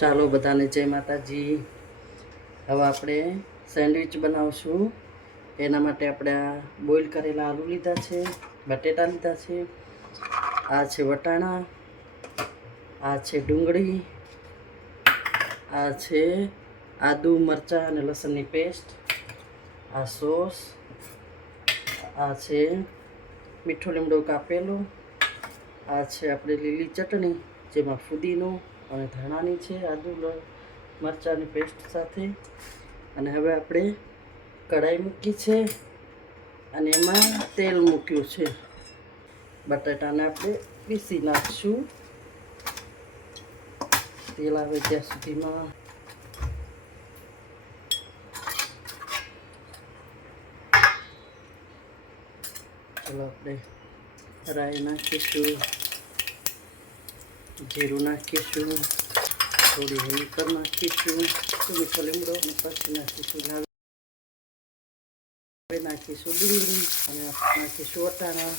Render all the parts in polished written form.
ચાલો બધાને જય માતાજી। હવે આપણે સેન્ડવિચ બનાવશું। એના માટે આપણે આ બોઇલ કરેલા આલુ લીધા છે, બટેટા લીધા છે, આ છે વટાણા, આ છે ડુંગળી, આ છે આદુ મરચાં અને લસણની પેસ્ટ, આ સોસ, આ છે મીઠો લીમડો કાપેલો, આ છે આપણે લીલી ચટણી જેમાં ફુદીનો અને ધાણાની છે, આદુ મરચાંની પેસ્ટ સાથે। અને હવે આપણે કઢાઈ મૂકી છે અને એમાં તેલ મૂક્યું છે। બટાટાને આપણે પીસી નાખશું તેલ આવે ત્યાં સુધીમાં। ચાલો આપણે રાઈ નાખીશું, જીરું નાખીશું, થોડી હળદર નાખીશું, મીઠો લીમડો પછી નાખીશું નાખીશું ડુંગળી અને નાખીશું વટાણા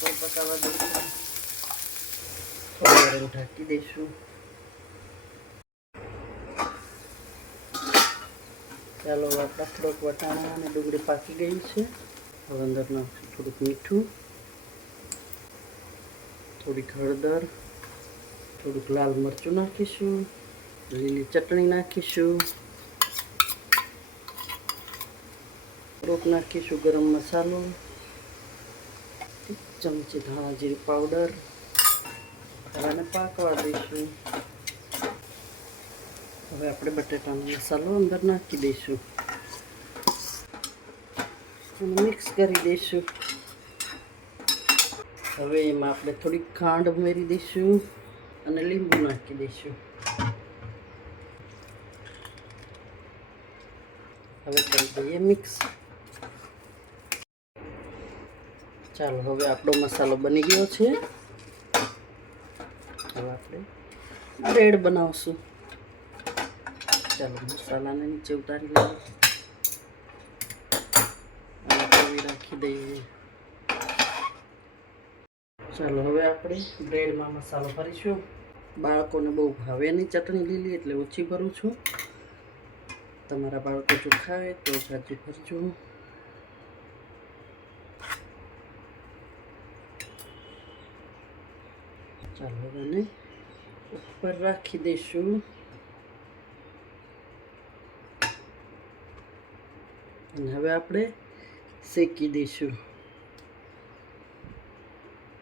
પણ પકાવવા દઈશું, થોડી વાર ઢાંકી દઈશું। ચાલો આપણા થોડોક વટાણા અને ડુંગળી પાકી ગઈ છે। હવે અંદર નાખીશું થોડુંક મીઠું, થોડીક હળદર, થોડુંક લાલ મરચું નાખીશું, લીલી ચટણી નાખીશું, થોડુંક નાખીશું ગરમ મસાલો, એક ચમચી ધાણા જીરું પાવડર, અને પાકવા દઈશું। હવે આપણે બટેટાનો મસાલો અંદર નાખી દઈશું અને મિક્સ કરી દઈશું। હવે એમાં આપણે થોડીક ખાંડ ઉમેરી દઈશું અને લીંબુ નાખી દઈશું। હવે કરી દઈએ મિક્સ। ચાલો હવે આપણો મસાલો બની ગયો છે। હવે આપણે બ્રેડ બનાવશું। ચાલો મસાલાને નીચે ઉતારી લઈએ અને તવી રાખી દઈએ। ચાલો હવે આપણે બ્રેડમાં મસાલો ભરીશું। બાળકોને બહુ ભાવે એની ચટણી લીલી એટલે ઓછી ભરું છું। તમારા બાળકો જો ખાય તો જાજી ભરજો। ચાલો એને ઉપર રાખી દઈશું અને હવે આપણે શેકી દઈશું।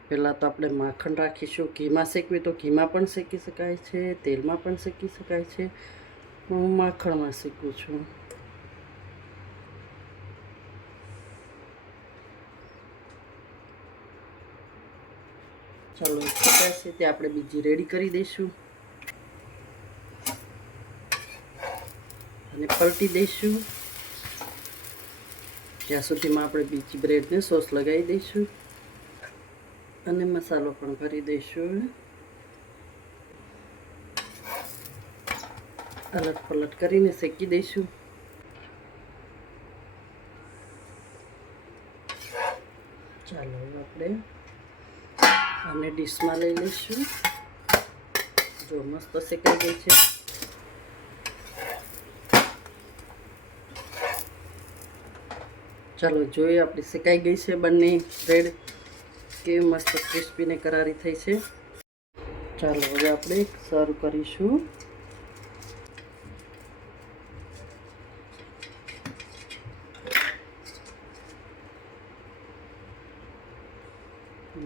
પહેલાં તો આપણે માખણ રાખીશું। ઘીમાં શેકવી તો ઘીમાં પણ શેકી શકાય છે, તેલમાં પણ શેકી શકાય છે। હું માખણમાં શેકું છું। ચાલો શેકાશે તે આપણે બીજી રેડી કરી દઈશું અને પલટી દઈશું ત્યાં સુધીમાં આપણે બીજી બ્રેડને સોસ લગાવી દઈશું અને મસાલો પણ ભરી દઈશું। અલટ પલટ કરીને શેકી દઈશું। ચાલો આપણે આને ડીશમાં લઈ લઈશું। જો મસ્ત શેકાઈ ગઈ છે। ચાલો જોઈએ આપણી શેકાઈ ગઈ છે બંને બ્રેડ કેવી મસ્ત ક્રિસ્પી ને કરારી થઈ છે। ચાલો હવે આપણે સર્વ કરીશું।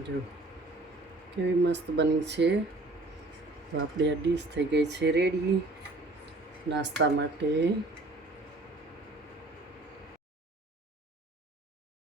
જો કેવી મસ્ત બની છે। તો આપણી આ ડીશ થઈ ગઈ છે રેડી નાસ્તા માટે।